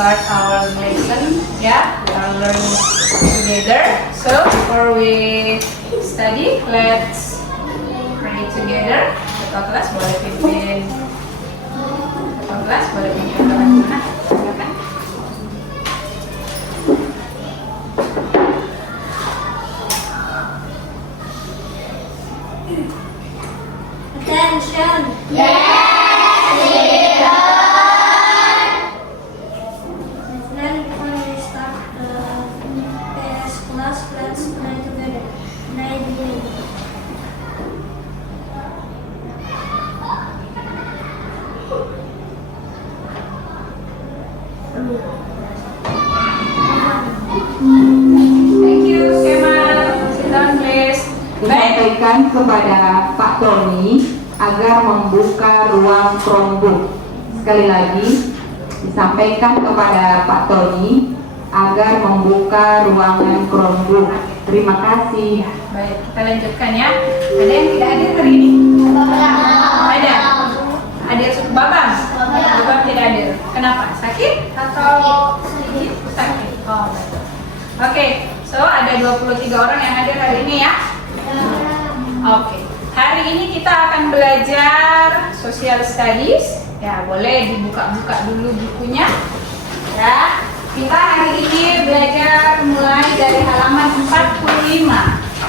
start our lesson. Yeah, we are learning together. So before we study, let's pray together. Ketua kelas boleh pimpin. Ketua kelas boleh pimpin doa. Silakan. Attention. Then before we start the PS class, let's pray together. Pray together. Thank you, Kemal. Sit down, please. Baik. Disampaikan kepada Pak Tony agar membuka ruang Chromebook. Sekali lagi, disampaikan kepada Pak Tony agar membuka ruangan Chromebook. Terima kasih. Baik, kita lanjutkan ya. Ada yang tidak hadir hari ini? Ada. Hadir Babang? Babang tidak hadir. Kenapa? Sakit atau sedikit? Sakit. Oh, betul. Oke, so ada 23 orang yang hadir hari ini ya. Oke. Hari ini kita akan belajar social studies. Ya, boleh dibuka-buka dulu bukunya. Ya. Kita hari ini belajar mulai dari halaman 45.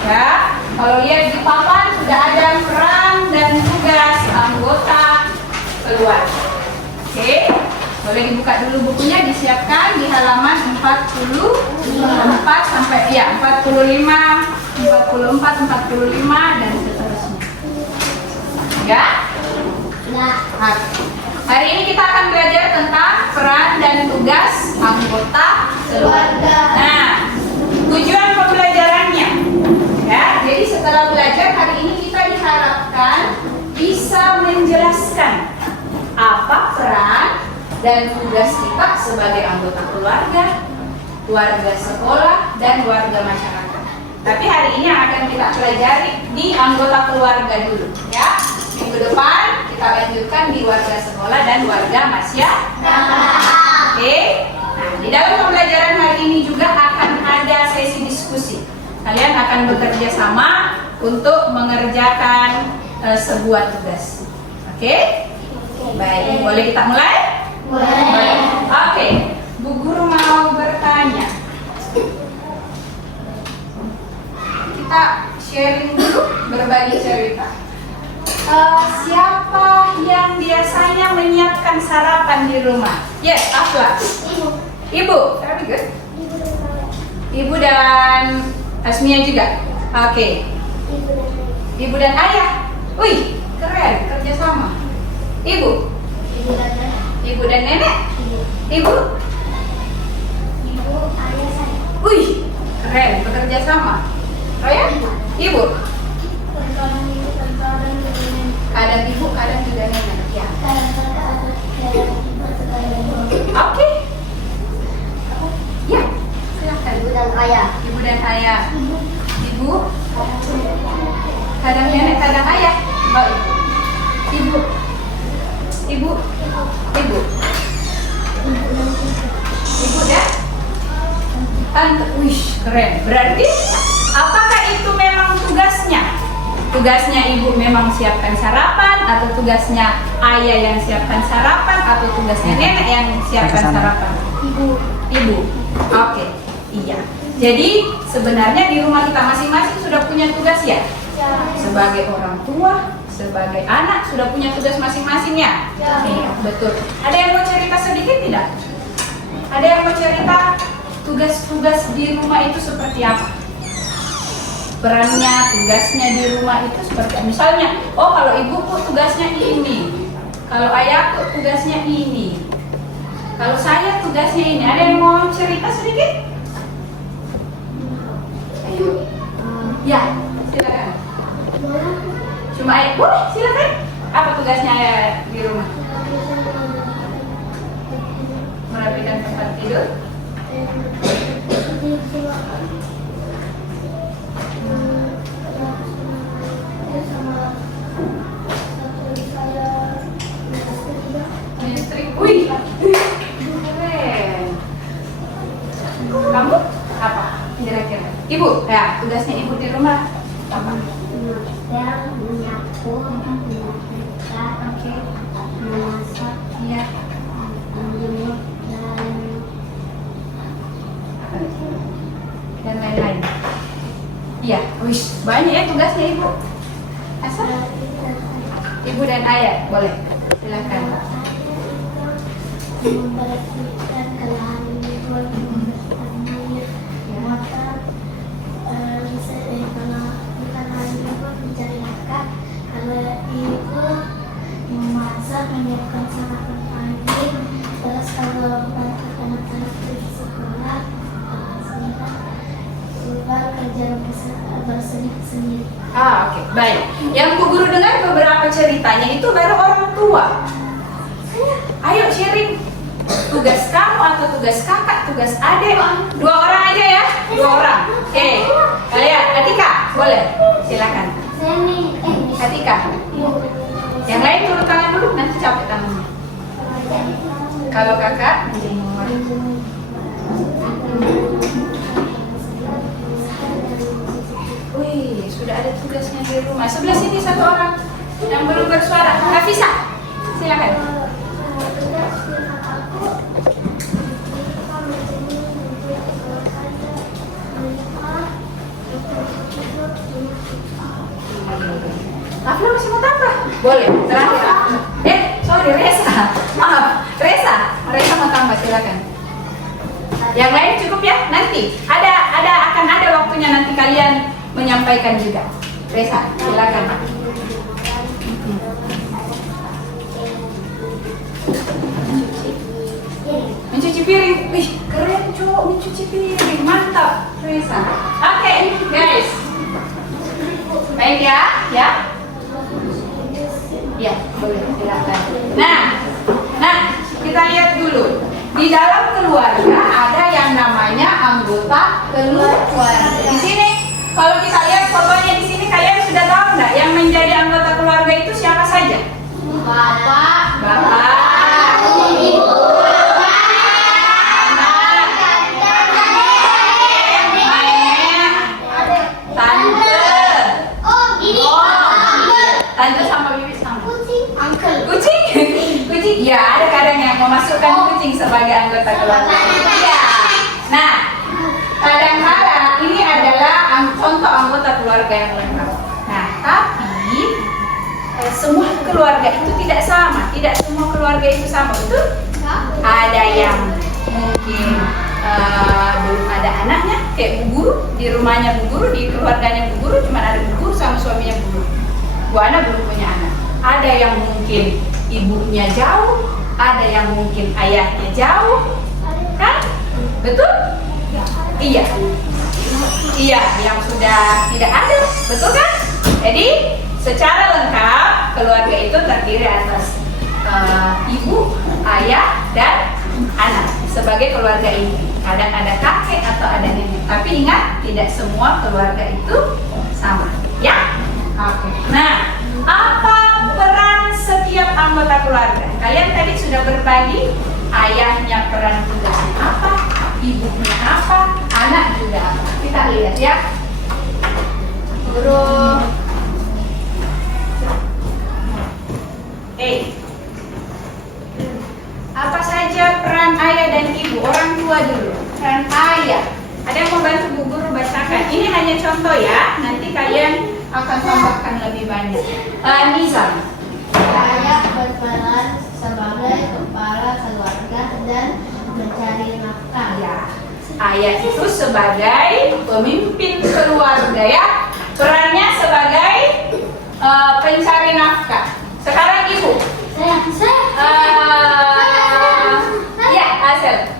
Ya. Kalau lihat di papan sudah ada peran dan tugas anggota keluarga. Oke. Boleh dibuka dulu bukunya, disiapkan di halaman 44 sampai 45, 44, 45 dan seterusnya. Ya? Oke. Hari ini kita akan belajar tentang peran dan tugas anggota keluarga. Nah, tujuan pembelajarannya, ya. Jadi setelah belajar hari ini kita diharapkan bisa menjelaskan apa peran dan tugas kita sebagai anggota keluarga, keluarga sekolah, dan warga masyarakat. Tapi hari ini yang akan kita pelajari di anggota keluarga dulu, ya. Minggu depan kita lanjutkan di warga sekolah dan warga masyarakat. Oke. Nah, di dalam pembelajaran hari ini juga akan ada sesi diskusi. Kalian akan bekerja sama untuk mengerjakan sebuah tugas. Oke? Baik, boleh kita mulai? Boleh. Oke, Bu Guru mau bertanya. Kita sharing dulu, berbagi cerita. Siapa yang biasanya menyiapkan sarapan di rumah? Yes, Afla. Ibu. Very good. Ibu dan Asmia juga. Oke. Ibu dan ayah. Wih, keren, kerja sama. Ibu. Ibu dan nenek? Ibu? Ibu, ayah saya. Wih, keren, bekerja sama. Raya? Ibu? Kadang ibu, kadang juga nenek. Ya. Oke. Ya, silakan. Ibu dan ayah. Ibu dan ayah. Ibu? Kadang nenek, kadang ayah. Oh, ibu. Ibu. Ibu. Ibu dan tante. Wih, keren. Berarti apakah itu memang tugasnya? Tugasnya ibu memang siapkan sarapan, atau tugasnya ayah yang siapkan sarapan, atau tugasnya nenek yang siapkan sarapan? Ibu. Oke. Iya. Jadi sebenarnya di rumah kita masing-masing sudah punya tugas ya? Sebagai orang tua, sebagai anak sudah punya tugas masing-masing ya? Iya, betul. Ada yang mau cerita sedikit tidak? Ada yang mau cerita tugas-tugas di rumah itu seperti apa? Perannya, tugasnya di rumah itu seperti apa? Misalnya, oh kalau ibuku tugasnya ini, kalau ayahku tugasnya ini, kalau saya tugasnya ini. Ada yang mau cerita sedikit? Ayo. Ya, silakan. Cuma ayah, boleh silakan. Apa tugasnya ayah di rumah? Merapikan tempat tidur. Listrik. Wih, keren. Ya, tugasnya ibu di rumah apa? Ngepel, menyapu, menyetrika, memasak, Iya. menjemur, Dan lain-lain. Iya, wish, banyak ya tugasnya ibu. Asal ibu dan ayah, boleh. Silakan. membersihkan kelahan lingkungan, membersihkan air, water, kalau bukan hal lingkungan mencari nafkah, kalau ibu memasak, menyiapkan sarapan pagi, terus kalau bantu anak-anak di sekolah, keluar kerja berseni. Oke, baik. Yang Bu Guru dengar beberapa ceritanya itu baru orang tua. Ayo sharing. Tugas kamu atau tugas kakak, tugas adik. 2 orang aja ya, 2 orang. Oke, kalian, Atika, boleh. Silakan. Seni, Atika. Yang lain turun tangan dulu, nanti capek tangannya. Kalau kakak, wih, sudah ada tugasnya di rumah. Sebelah sini 1 orang yang belum bersuara. Nafisa, silakan. Afla masih mau tambah? Boleh, terakhir. Sorry, Reza. Maaf, Reza mau tambah, silakan. Yang lain cukup ya? Nanti akan ada waktunya nanti kalian menyampaikan juga. Reza, silakan. Mencuci piring. Wih, keren cowok mencuci piring. Mantap, Reza. Oke, guys. Baik ya, ya. Ya, boleh, silakan. Nah, kita lihat dulu. Di dalam keluarga ada yang namanya anggota keluarga. Di sini, kalau kita lihat fotonya di sini, kalian sudah tahu nggak yang menjadi anggota keluarga itu siapa saja? Bapak, Ibu, tante sama bibi sama. Kucing. Ya, ada kadang yang memasukkan kucing sebagai anggota keluarga. Ya. Nah, kadang-kadang ini adalah contoh anggota keluarga yang lengkap. Nah, tapi semua keluarga itu tidak sama. Tidak semua keluarga itu sama, betul? Ada yang mungkin belum ada anaknya, kayak Bu Guru, di rumahnya Bu Guru, di keluarganya Bu Guru cuma ada Bu Guru sama suaminya Bu Guru. Bu Ana belum punya anak. Ada yang mungkin ibunya jauh, ada yang mungkin ayahnya jauh, kan? Betul? Iya. Iya, yang sudah tidak ada, betul kan? Jadi secara lengkap keluarga itu terdiri atas ibu, ayah, dan anak sebagai keluarga inti. Kadang ada kakek atau ada nenek. Tapi ingat, tidak semua keluarga itu sama, ya? Oke. Nah, apa peran setiap anggota keluarga? Kalian tadi sudah berbagi, ayahnya peran tugasnya apa, ibunya apa, anak juga apa. Kita lihat ya. Guru. Apa saja peran ayah dan ibu? Orang tua dulu. Peran ayah. Ada yang membantu Bu Guru bacakan. Ini hanya contoh ya. Nanti kalian akan tambahkan lebih banyak. Nizam. Ayah berperan sebagai kepala keluarga dan mencari nafkah. Ya. Ayah itu sebagai pemimpin keluarga ya. Perannya sebagai pencari nafkah. Sekarang ibu. Ya, Asel.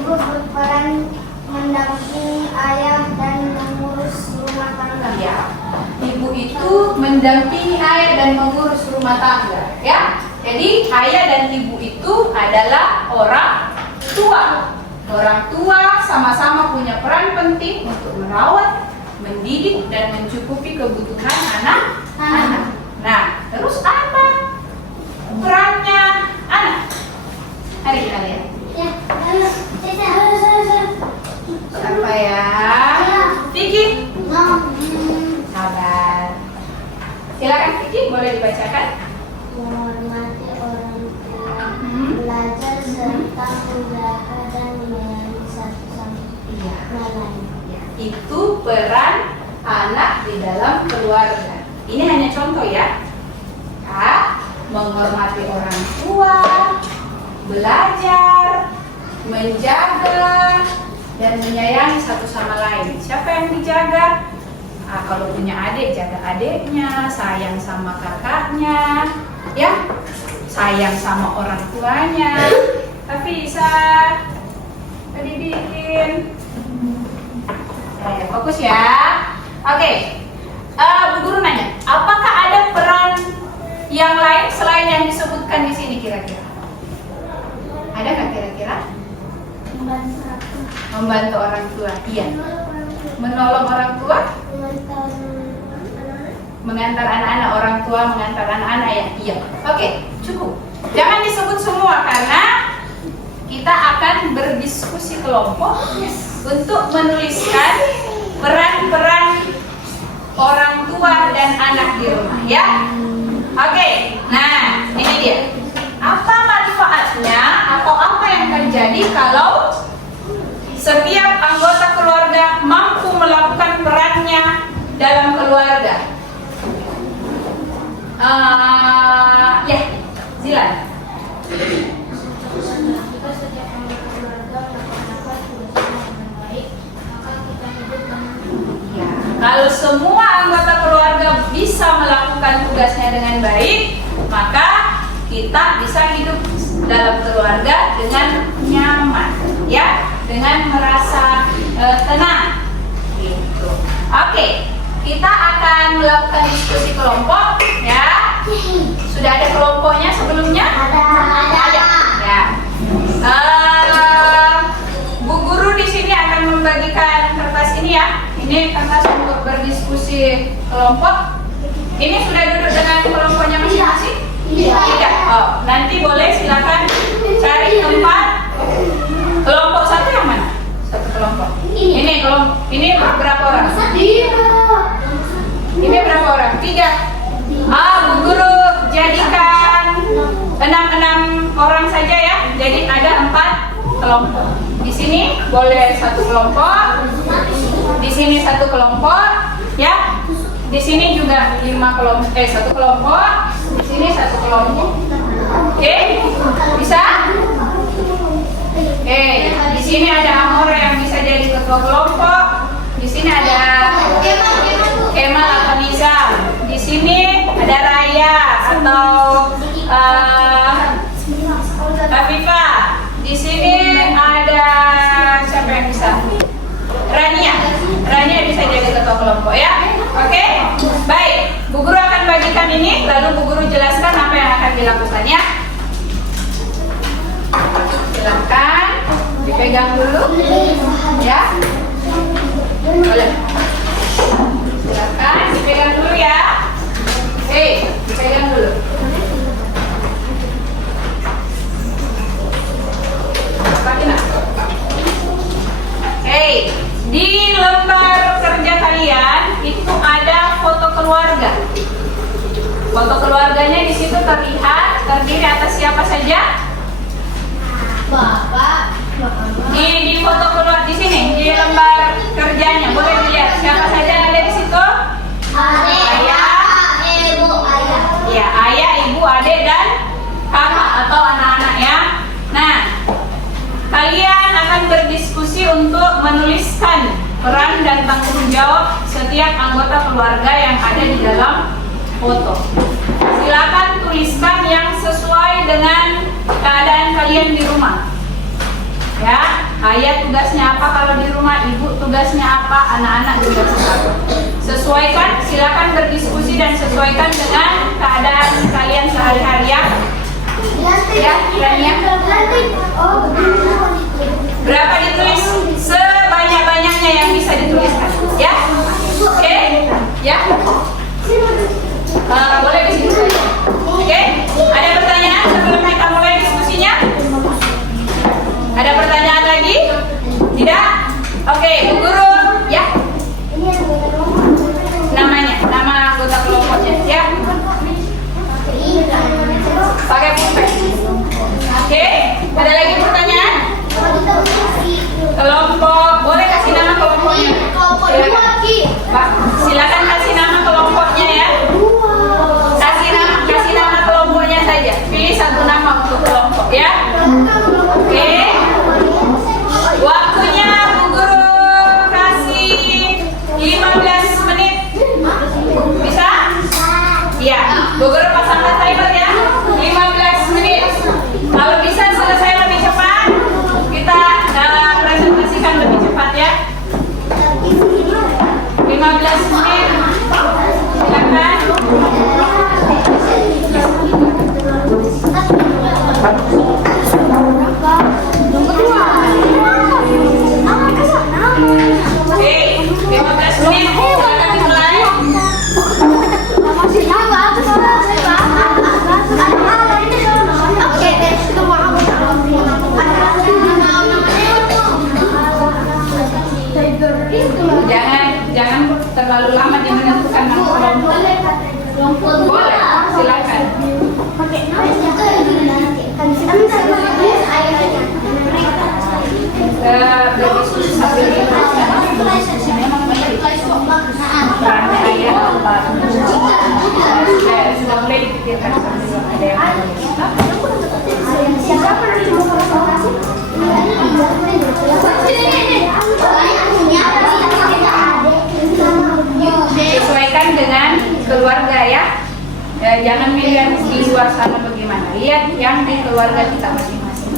Ibu berperan mendampingi ayah dan mengurus rumah tangga. Ya. Ibu itu mendampingi ayah dan mengurus rumah tangga, ya. Jadi ayah dan ibu itu adalah orang tua. Orang tua sama-sama punya peran penting untuk merawat, mendidik dan mencukupi kebutuhan anak-anak. Nah, terus apa perannya anak? Mari kita lihat. Ya, Siapa ya? Vicky. boleh dibacakan? Menghormati orang tua, belajar serta menjaga dan menyayangi satu sama lain. Itu peran anak di dalam keluarga. Ini hanya contoh ya. Menghormati orang tua, belajar, menjaga, dan menyayangi satu sama lain. Siapa yang dijaga? Kalau punya adik, jaga adiknya, sayang sama kakaknya, ya, sayang sama orang tuanya. Tapi bisa tadi bikin. Fokus ya. Oke. Bu Guru nanya, apakah ada peran yang lain selain yang disebutkan di sini kira-kira? Ada nggak kira-kira? Membantu orang tua. Iya. Menolong orang tua? Mengantar anak-anak, orang tua mengantar anak-anak ya. Iya. Oke, cukup. Jangan disebut semua karena kita akan berdiskusi kelompok untuk menuliskan peran-peran orang tua dan anak di rumah ya. Oke, nah ini dia. Apa manfaatnya atau apa yang terjadi kalau setiap anggota keluarga mampu melakukan perannya dalam keluarga? Ya, silakan. Jika setiap anggota keluarga melakukan apa tugasnya dengan baik, maka kita hidup dengan Ya, kalau semua anggota keluarga bisa melakukan tugasnya dengan baik, maka kita bisa hidup dalam keluarga dengan nyaman, ya, dengan merasa tenang. Gitu. Oke, kita akan melakukan diskusi kelompok, ya. Sudah ada kelompoknya sebelumnya? Ada. Ya. Bu Guru di sini akan membagikan kertas ini ya. Ini kertas untuk berdiskusi kelompok. Ini sudah duduk dengan kelompoknya masing-masing? Tidak. Oh, nanti boleh silakan cari tempat. Kelompok satu yang mana? Satu kelompok. Ini kelompok. Ini berapa orang? Ini berapa orang? 3. Bu Guru jadikan 6 orang saja ya. Jadi ada 4 kelompok. Di sini boleh 1 kelompok. Di sini 1 kelompok, ya. Di sini juga 1 kelompok. Di sini 1 kelompok. Oke, bisa? Oke, di sini ada Amor yang bisa jadi ketua kelompok. Di sini ada Kemal atau Nizam. Di sini ada Raya atau Afifah. Di sini ada siapa yang bisa? Rania. Rania bisa jadi ketua kelompok ya. Oke? Baik. Bu Guru akan bagikan ini, lalu Bu Guru jelaskan apa yang akan dilakukan ya. Silakan dipegang dulu. Ya. Boleh. Silakan dipegang dulu ya. Oke, dipegang dulu. Di lembar kerja kalian itu ada foto keluarga. Foto keluarganya di situ terlihat terdiri atas siapa saja? Bapak, Di foto keluar di sini di lembar kerjanya boleh dilihat siapa saja yang ada di situ? Ayah, ibu, ayah. Ya, ayah, ibu, adik dan kakak atau anak-anak ya. Nah, kalian akan berdiskusi untuk menuliskan peran dan tanggung jawab setiap anggota keluarga yang ada di dalam foto. Silakan tuliskan yang sesuai dengan keadaan kalian di rumah. Ya, ayah tugasnya apa kalau di rumah, ibu tugasnya apa, anak-anak tugasnya apa. Sesuaikan, silakan berdiskusi dan sesuaikan dengan keadaan kalian sehari-hari ya. Ya, Rania. Berapa ditulis? Sebanyak-banyaknya yang bisa dituliskan. Ya, oke? Ya. Boleh di situ saja. Oke? Ada pertanyaan sebelum kita mulai diskusinya? Ada pertanyaan lagi? Tidak? Oke, Bu Guru. Ya. Namanya, nama anggota kelompoknya. Ya. Bu Guru pasangkan timer ya, 15 menit. Kalau bisa selesai lebih cepat, kita presentasikan lebih cepat ya. 15 menit. Silakan. Oke, 15 menit. Silakan dimulai. Jangan terlalu lama di menentukan nama kelompok. Boleh, silakan. Berdiskusi sambil memang perannya ayah apa? Sudah mulai dipikirkan sambil ada yang sesuaikan dengan keluarga ya. Jangan melihat di luar sana bagaimana, lihat yang di keluarga kita masing-masing.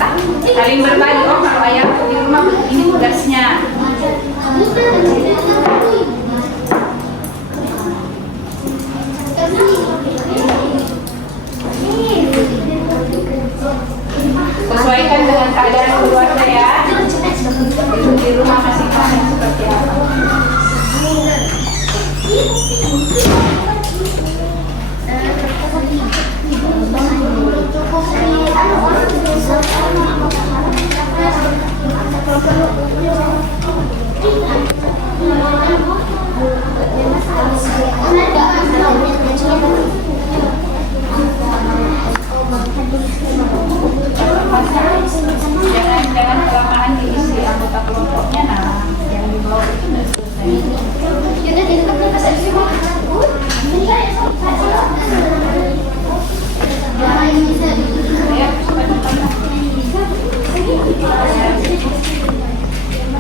Saling berbagi. Oh, kalau ayah di rumah ini tugasnya. Sesuaikan dengan keadaan keluarga ya. Di rumah masing-masing seperti apa. Jangan kelamaan diisi anggota kelompoknya. Nah, yang di bawah itu nggak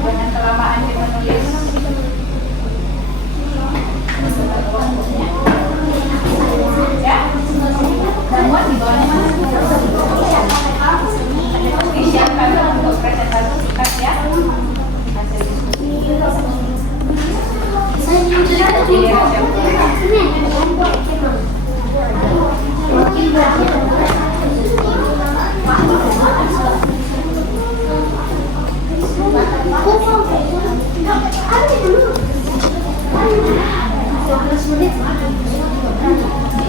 banyak kelamaan di menulis. Ya, semua di bawahnya disiapkan untuk presentasi singkat ya.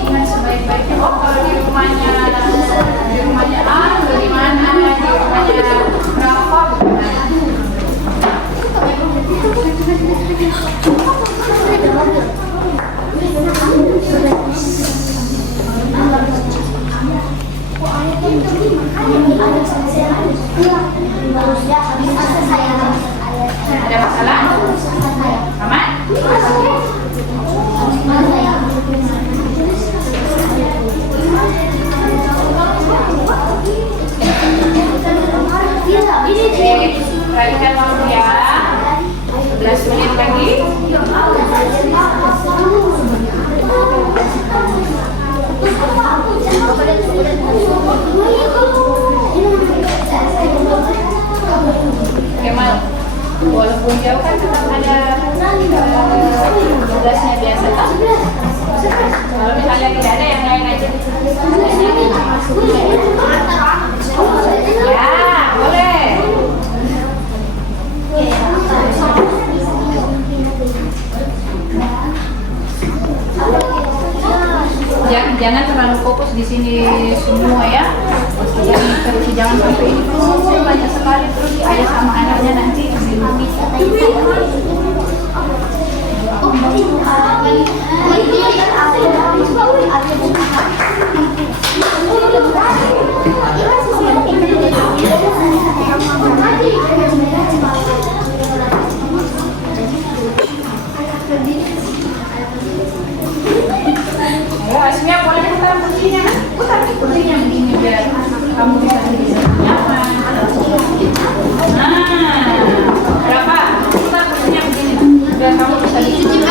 Ingat sebaik-baiknya. Oh, kalau di rumahnya A, bagaimana? Di rumahnya berapa? Ada masalah? Aman? Perhatikan waktu ya. 11 menit lagi. Kemal, walaupun jauh kan tetap ada tugasnya biasa kan? Kalau misalnya tidak ada yang lain aja. Ya, boleh. Jangan terlalu fokus di sini semua ya. Jangan sampai ini banyak sekali terus ayah sama anaknya nanti Asmia boleh putar kursinya, putar kursinya begini biar kamu bisa duduk nyaman. Nah, berapa? Putar kursinya begini biar kamu bisa duduk.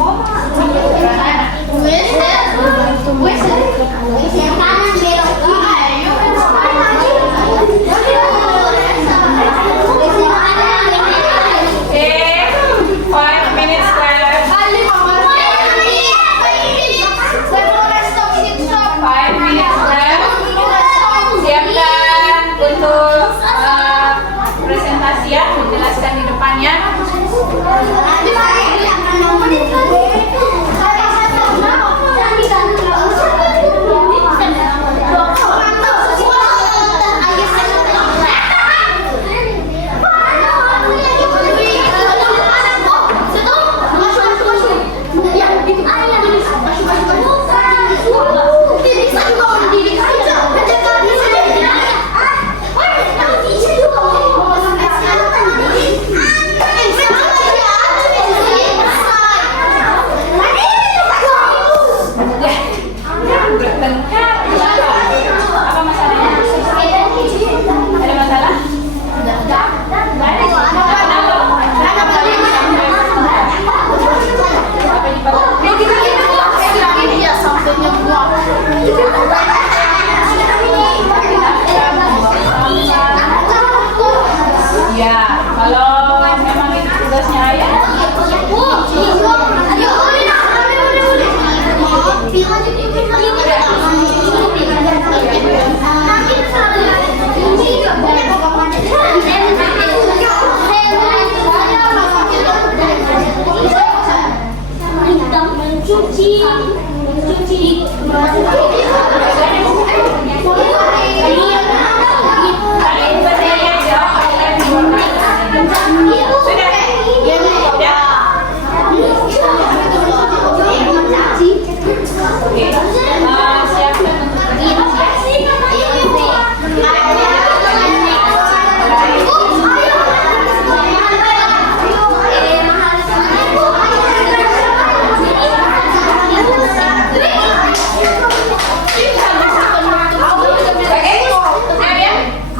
Okay, 5 minutes left. 5 minutes left. Siapkan untuk presentasi ya, menjelaskan di depannya. Bertengkar. Apa masalahnya? Ada masalah? Ya, kalau memang itu tugasnya ayah.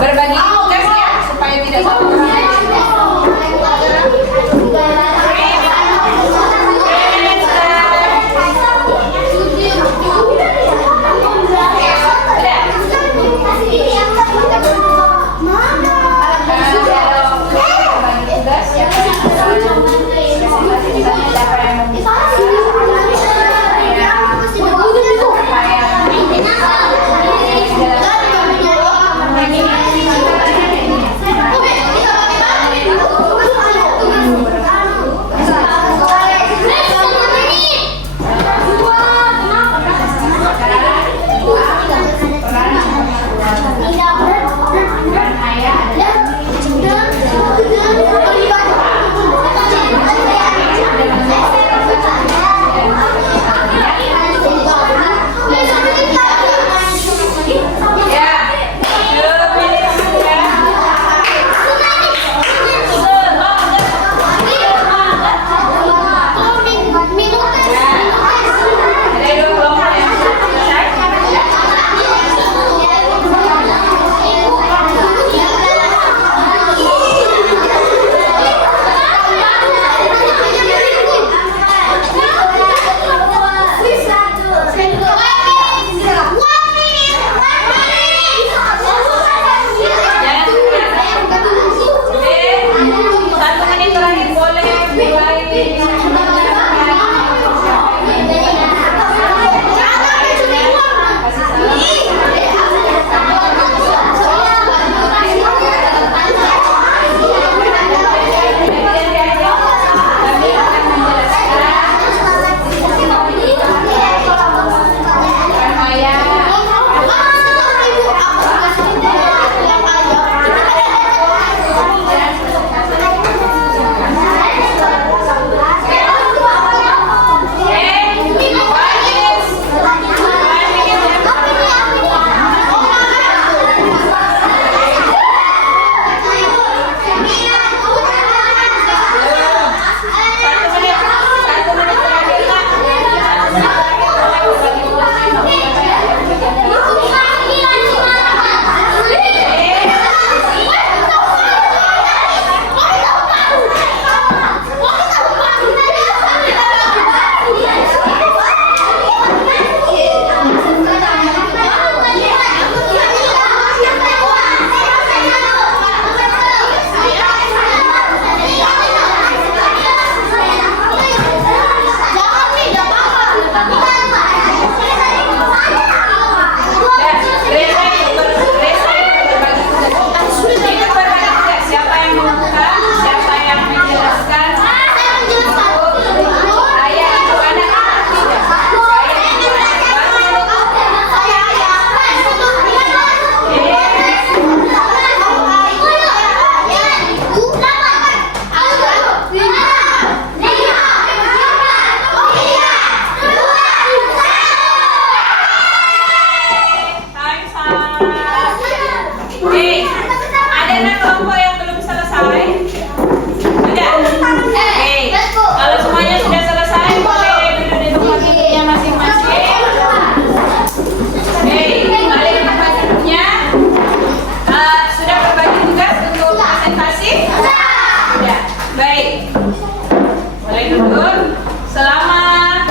Berbagi tugas ya supaya tidak satu orang.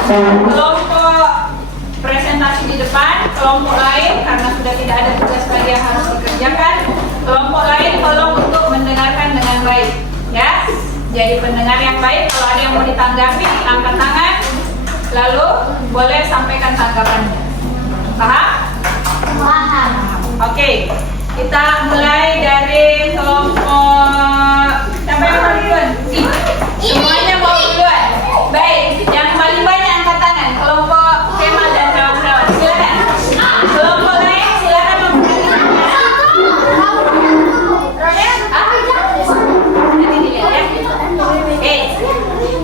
kelompok presentasi di depan, kelompok lain karena sudah tidak ada tugas lagi yang harus dikerjakan, kelompok lain tolong untuk mendengarkan dengan baik, ya. Jadi pendengar yang baik, kalau ada yang mau ditanggapi, angkat tangan, lalu boleh sampaikan tanggapannya. Paham? Paham. Oke, kita mulai dari kelompok siapa yang mau duluan? Semuanya mau duluan. Baik, yang paling banyak angkat tangan, kelompok Kemal dan kawan-kawan. Silakan. Kelompok lain silakan membuka. Nanti dilihat ya.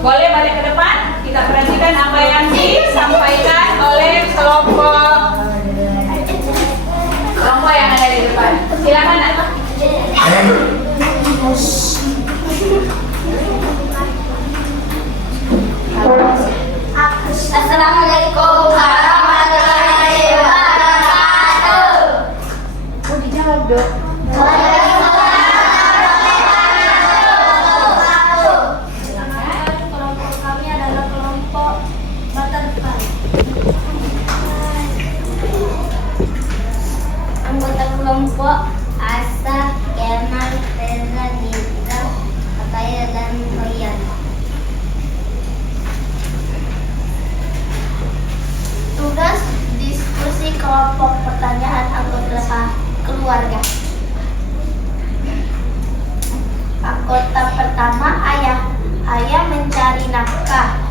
Boleh balik ke depan. Kita perhatikan apa yang disampaikan oleh kelompok yang ada di depan. Silakan, Nak. Assalamualaikum warahmatullahi wabarakatuh. Oh, dijawab dong. Kelompok kami adalah kelompok butterfly. Anggota kelompok Asa, Kemal, Reza, Nita, Ataya, dan Royan. Tugas diskusi kelompok pertanyaan anggota keluarga. Anggota pertama ayah. Ayah mencari nafkah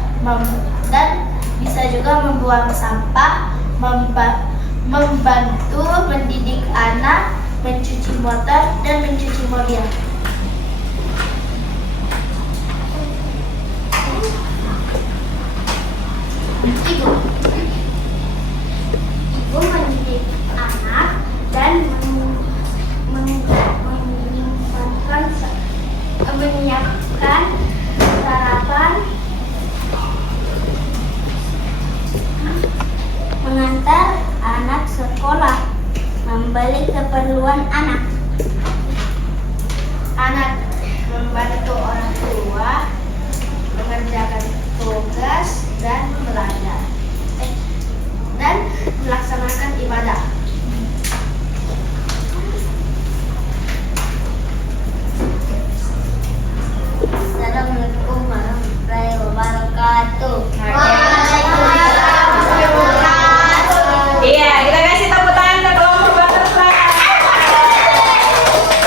dan bisa juga membuang sampah, membantu mendidik anak, mencuci motor, dan mencuci mobil. Ibu mendidik anak dan menyiapkan sarapan, mengantar anak sekolah, membeli keperluan anak. Anak membantu orang tua, mengerjakan tugas dan belajar, dan melaksanakan ibadah. Assalamualaikum warahmatullahi wabarakatuh. Iya, kita kasih tepuk tangan ke kelompok butterfly.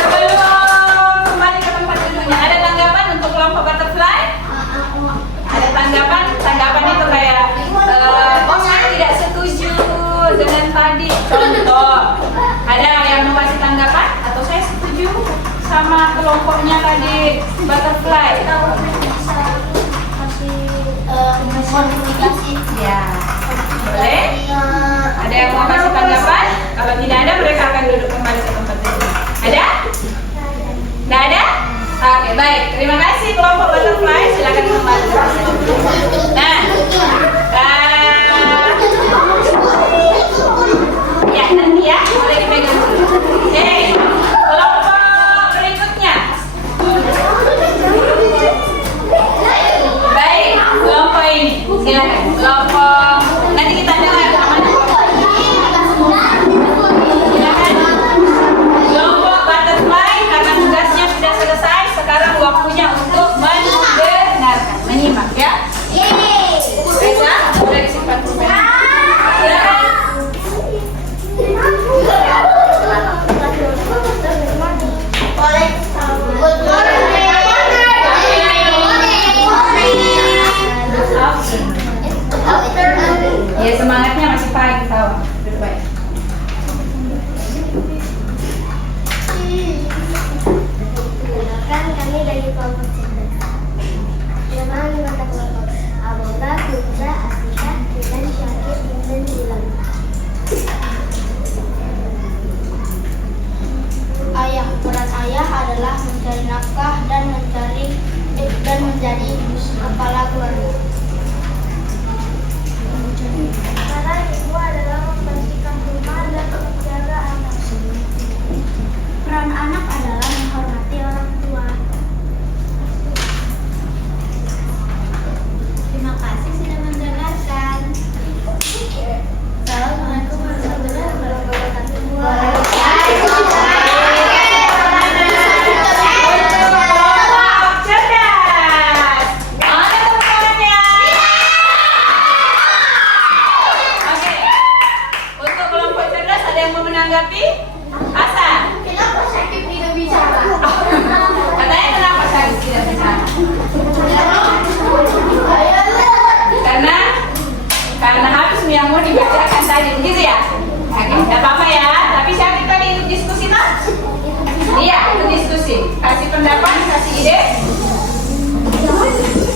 Sebelum kembali ke tempat duduknya, ada tanggapan untuk kelompok butterfly? Ada tanggapan? Tanggapan itu kayak, oh saya tidak setuju dengan tadi. Contoh, ada yang mau kasih tanggapan? Atau saya setuju sama kelompoknya tadi butterfly? Modifikasi. Ya, boleh. Ada yang mau kasih tanggapan? Kalau tidak ada, mereka akan duduk kembali ke tempat duduk. Ada? Tidak ada? Oke, baik. Terima kasih kelompok butterfly. Silakan kembali ke tempat duduk. Nah, ya nanti ya, boleh dipegang dulu. Oke, kelompok berikutnya. Baik, kelompok ini. Silakan. Kelompok nanti kita dengar kemana. Silakan. Kelompok butterfly karena tugasnya sudah selesai, sekarang waktunya untuk mendengarkan, menyimak ya. Reza, sudah disimpan pulpen. Silakan. Ya, semangatnya masih pagi tahu. Duduk baik. Kan kami dari kelompok cerdas. Nama anggota kelompok Abora, Putra, Asika, dan Syakir, dan Dilan. Ayah, peran ayah adalah mencari nafkah dan menjadi kepala keluarga. Peran ibu adalah membersihkan rumah dan menjaga anak. Peran anak adalah menghormati orang tua. Iya. Oke, tidak apa-apa ya. Tapi siapa tadi ikut diskusi tak? Iya, ikut diskusi. Kasih pendapat, kasih ide.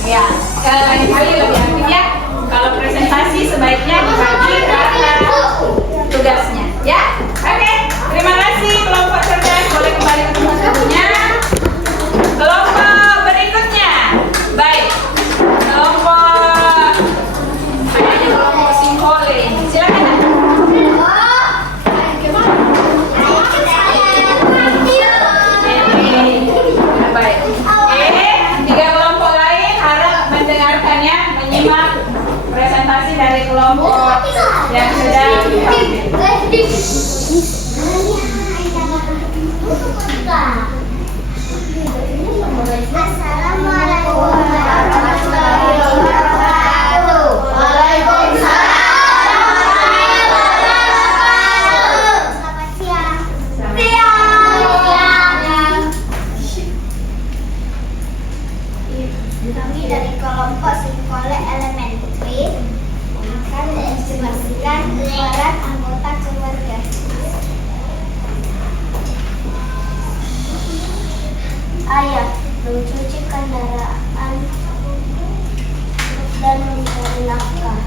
Ya, kali lebih aktif ya. Kalau presentasi sebaiknya dibagi karena tugasnya. Ya, oke. Terima kasih kelompok cerdas. Boleh kembali ke tempat duduknya. Kelompok berikutnya. Baik. Kelompok Simpole. Silakan. Baik. Tiga kelompok lain harap mendengarkannya, menyimak presentasi dari kelompok yang sedang dipanggil. Assalamualaikum warahmatullahi wabarakatuh. Waalaikumsalam warahmatullahi wabarakatuh. Selamat siang. Kami dari kelompok Simpole Elementary akan menginformasikan peran anggota keluarga. Ayah mencuci kendaraan dan mencari nafkah.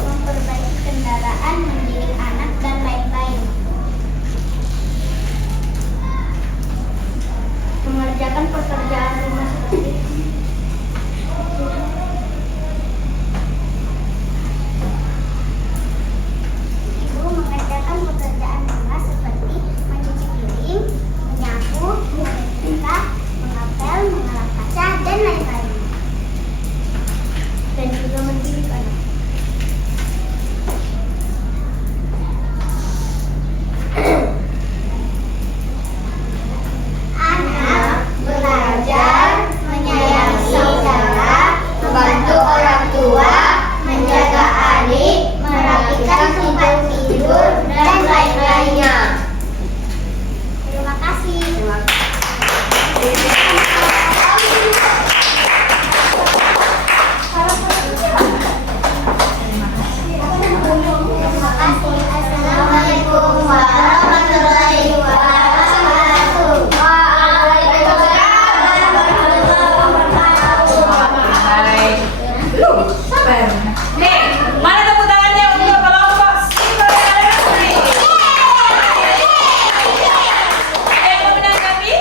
Memperbaiki kendaraan, mendidik anak dan lain-lain. Mengerjakan pekerjaan rumah seperti Ibu mengerjakan pekerjaan rumah seperti mencuci piring, menyapu, menyetrika, mengapel, mengelap kaca, dan lain-lain. Dan juga mendidik anak. Anak belajar menyayangi saudara, membantu orang tua, menjaga adik, merapikan tempat tidur, dan lain-lainnya. Terima kasih. Terima kasih. Assalamualaikum warahmatullahi wabarakatuh. Waalaikumsalam warahmatullahi wabarakatuh. Baik. Belum, sabar. Nih, mana tepuk tangannya untuk kelompok Simpole Elementary? Ada yang mau menanggapi?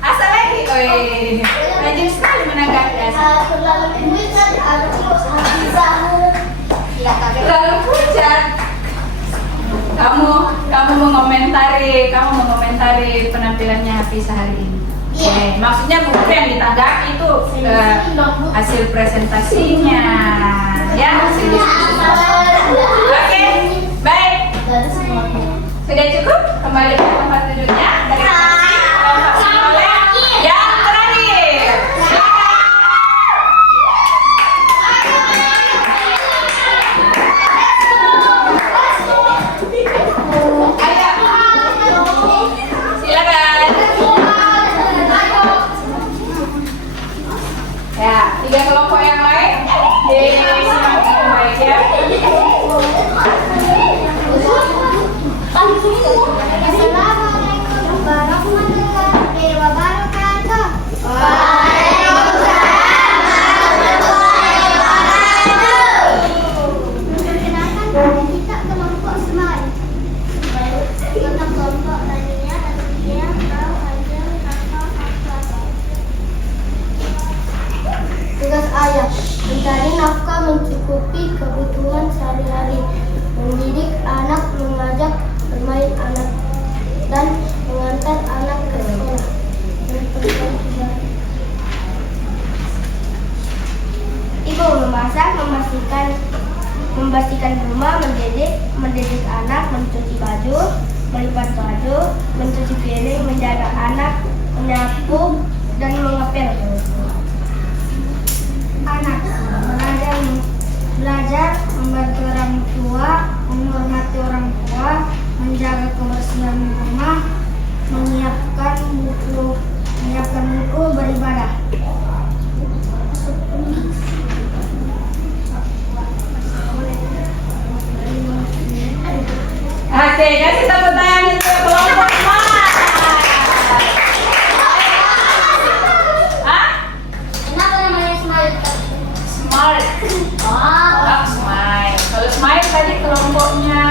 Asal lagi. Rajin sekali menanggapi. Terlalu pucat. Kamu mengomentari penampilannya Hafiza hari ini. Oke, maksudnya buku yang ditanggapi itu hasil presentasinya, ya hasil diskusinya. Oke, baik. Sudah cukup? Kembali ke tempat duduknya. Terima kasih kelompok Simpole. Yang terakhir. Silakan. Ya, tiga kelompok yang lain disimak dengan baik ya. Assalamualaikum warahmatullahi wabarakatuh. Perkenalkan, kita kelompok Smart. Untuk kelompok lainnya ada yang tahu aja atau. Tugas ayah mencari nafkah mencukupi kebutuhan sehari-hari, mendidik anak, mengajak bermain anak, dan mengantar anak ke sekolah. Ibu memasak, membersihkan rumah, mendidik anak, mencuci baju, melipat baju, mencuci piring, menjaga anak, menyapu, dan mengepel. Anak belajar membantu orang tua, menghormati orang tua, menjaga kebersihan rumah, menyiapkan buku beribadah. smart. Not smile. Kalau smile tadi kelompoknya.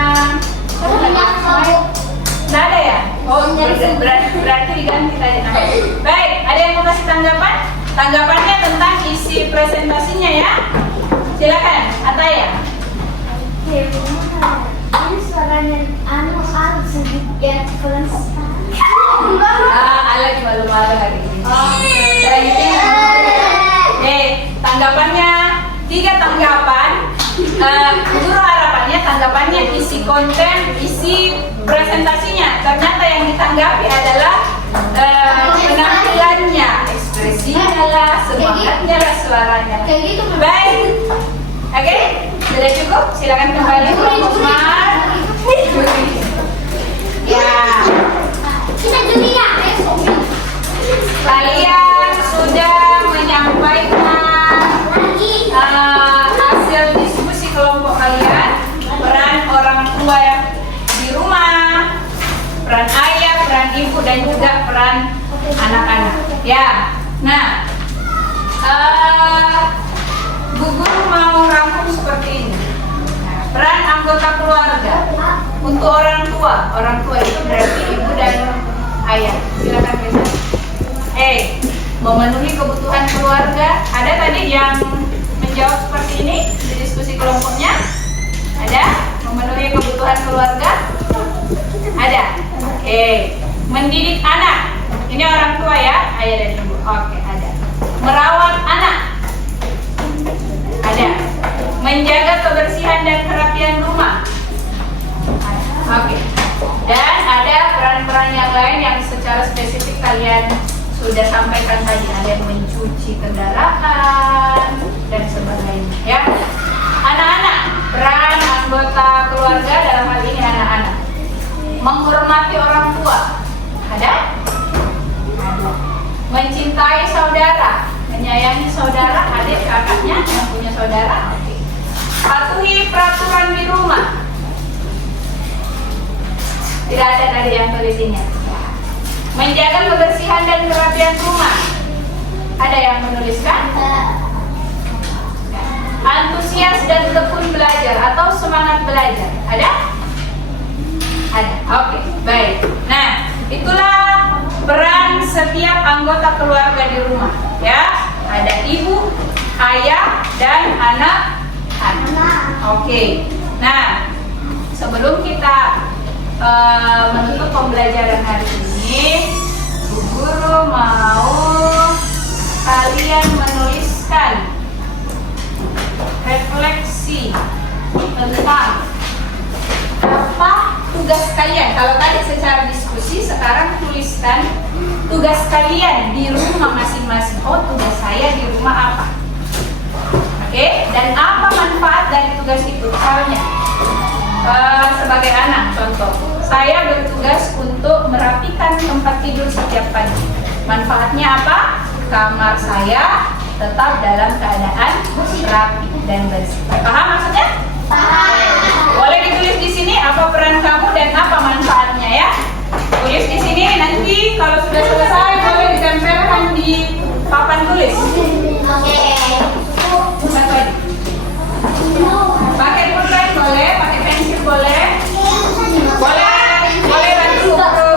Nggak ada ya? Oh, berarti diganti tadi namanya. Baik, ada yang mau kasih tanggapan? Tanggapannya tentang isi presentasinya ya. Silakan, Ataya. Ini suaranya anu sedikit kelas. Lagi malu-malu hari ini. Tanggapannya 3 tanggapan. Guru harapannya tanggapannya isi konten, isi presentasinya. Ternyata yang ditanggapi adalah penampilannya, ekspresinya lah, semangatnya lah, suaranya. Baik, oke, sudah cukup. Silakan kembali kelompok smart. Ya. Kita juri ya, besok. Kalian sudah menyampaikan hasil diskusi kelompok kalian, peran orang tua yang di rumah, peran ayah, peran ibu, dan juga peran anak-anak. Ya, nah, Bu Guru mau rangkum seperti ini. Nah, peran anggota keluarga untuk orang tua itu berarti ibu dan ayah. Silakan Reza. Memenuhi kebutuhan keluarga. Ada tadi yang menjawab seperti ini di diskusi kelompoknya? Ada? Memenuhi kebutuhan keluarga? Ada? Oke. Mendidik anak. Ini orang tua ya, ayah dan ibu. Oke, ada. Merawat anak. Ada. Menjaga kebersihan dan kerapian rumah. Oke. Dan ada peran-peran yang lain yang secara spesifik kalian sudah sampaikan tadi. Ada yang mencuci kendaraan dan sebagainya ya. Anak-anak, peran anggota keluarga dalam hal ini anak-anak. Menghormati orang tua. Ada? Ada. Mencintai saudara, menyayangi saudara, adik, kakaknya yang punya saudara. Oke. Patuhi peraturan di rumah. Tidak ada tadi yang tulisinnya. Menjaga kebersihan dan kerapian rumah. Ada yang menuliskan? Antusias dan tekun belajar atau semangat belajar. Ada? Ada. Oke, baik. Nah, itulah peran setiap anggota keluarga di rumah, ya. Ada ibu, ayah, dan anak-anak. Oke. Nah, sebelum kita menutup pembelajaran hari ini, Bu Guru mau kalian menuliskan refleksi tentang apa tugas kalian. Kalau tadi secara diskusi, sekarang tuliskan tugas kalian di rumah masing-masing. Oh, tugas saya di rumah apa? Oke, dan apa manfaat dari tugas itu? Misalnya sebagai anak, contoh, saya bertugas untuk merapikan tempat tidur setiap pagi. Manfaatnya apa? Kamar saya tetap dalam keadaan rapi dan bersih. Paham maksudnya? Paham. Boleh ditulis di sini apa peran kamu dan apa manfaatnya ya. Tulis di sini, nanti kalau sudah selesai boleh ditempelkan di papan tulis. Oke. Pakai pulpen boleh, pakai pensil boleh. Boleh bantu guru.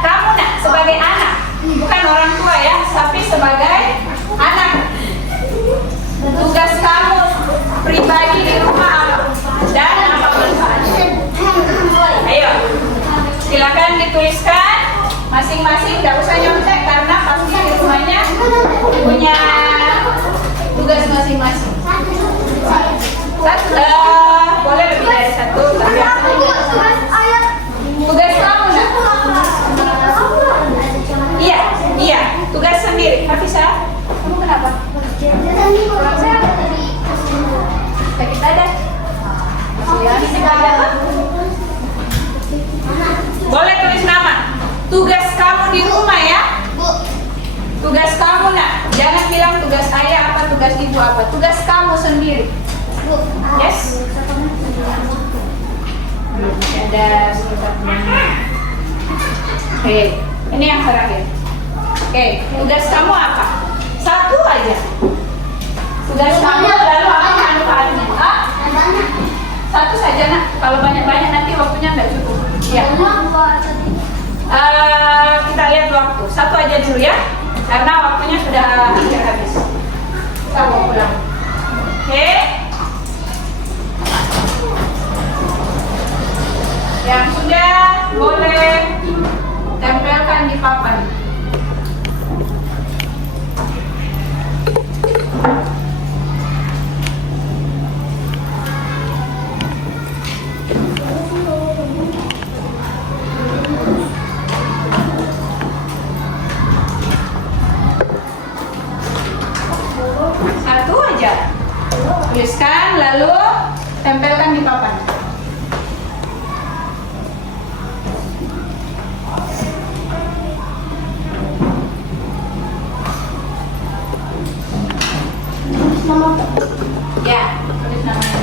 Kamu nak sebagai anak, bukan orang tua ya, tapi sebagai anak. Tugas kamu pribadi di rumah apa? Dan apa manfaatnya? Ayo, silakan dituliskan masing-masing. Tidak usah nyontek karena pasti di rumahnya punya tugas masing-masing. Boleh lebih dari satu. Tugas kamu nak? Iya, tugas sendiri. Hafisa, kamu kenapa? Kurang sehat? Sakit dada? Boleh tulis nama. Tugas kamu di rumah ya. Tugas kamu nak. Jangan bilang tugas ayah apa, tugas ibu apa. Tugas kamu sendiri. Yes. Ada sekitar. Oke, ini yang terakhir. Oke, tugas kamu apa? Satu Garis kamu lalu apa manfaatnya? Ah? Satu saja nak. Kalau banyak-banyak nanti waktunya nggak cukup. Iya. Kita lihat waktu. Satu aja dulu ya, karena waktunya sudah hampir habis. Kita mau pulang. Oke. Yang sudah boleh tempelkan di papan. Satu aja. Tuliskan lalu tempelkan di papan. Ya, tulis namanya.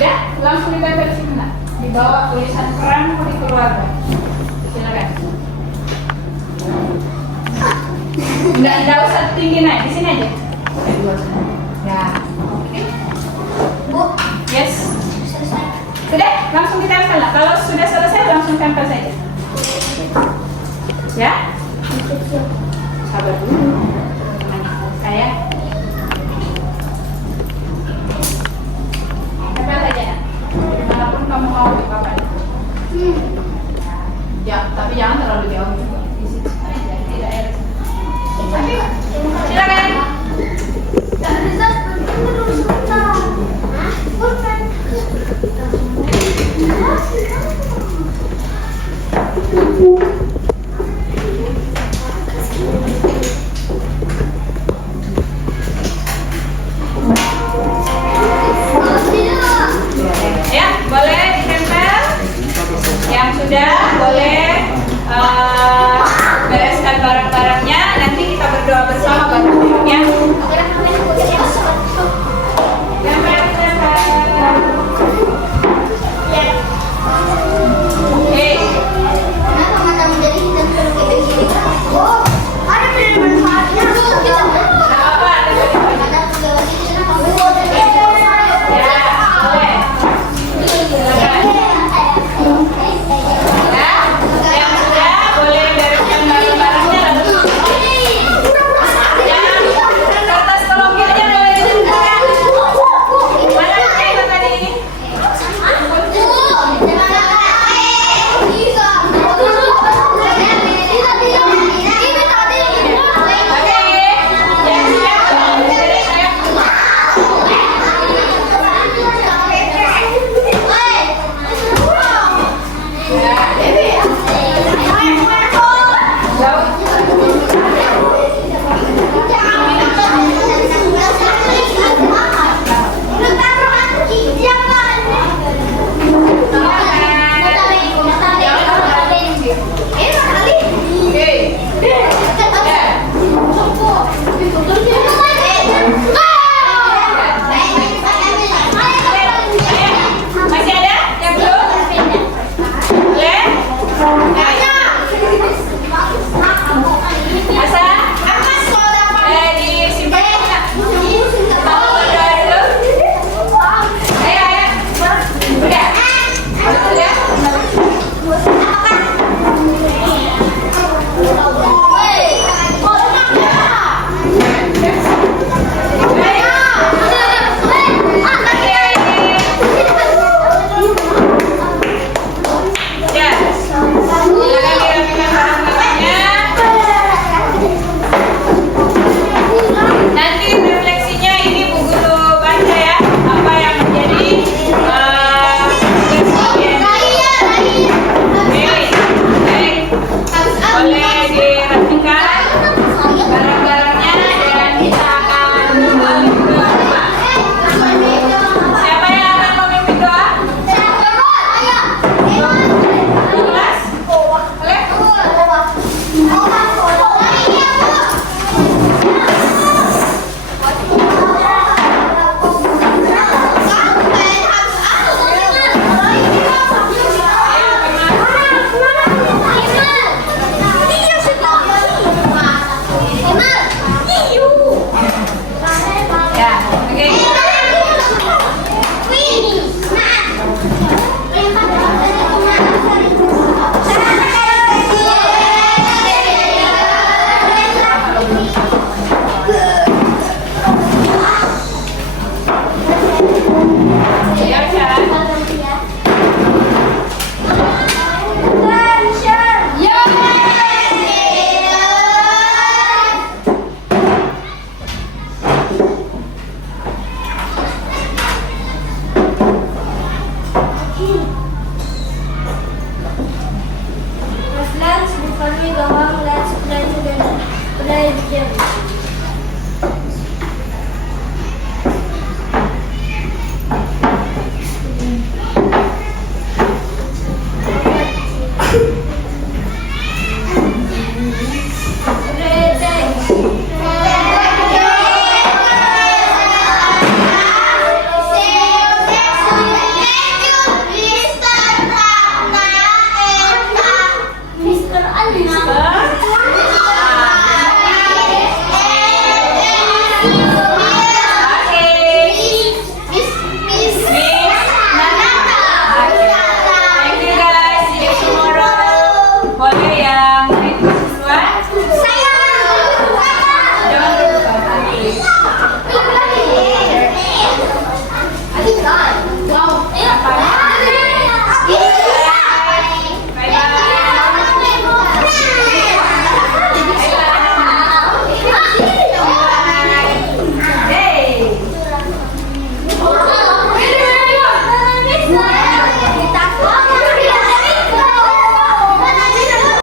Udah, langsung ditempel di sini nak. Di bawah tulisan peranmu di keluarga. Silakan. Nggak usah tinggi naik, di sini aja. Ya, oke. Bu, Yes. selesai. Sudah, langsung ditempel lah. Kalau sudah selesai, langsung tempel saja. Ya? Sabar dulu. Saya tempel saja. Dimanapun kamu mau di papan. Ya, tapi jangan terlalu jauh. Di situ aja, di daerah. Tapi, silakan. Tak bisa terus sebentar. Bukan. jam.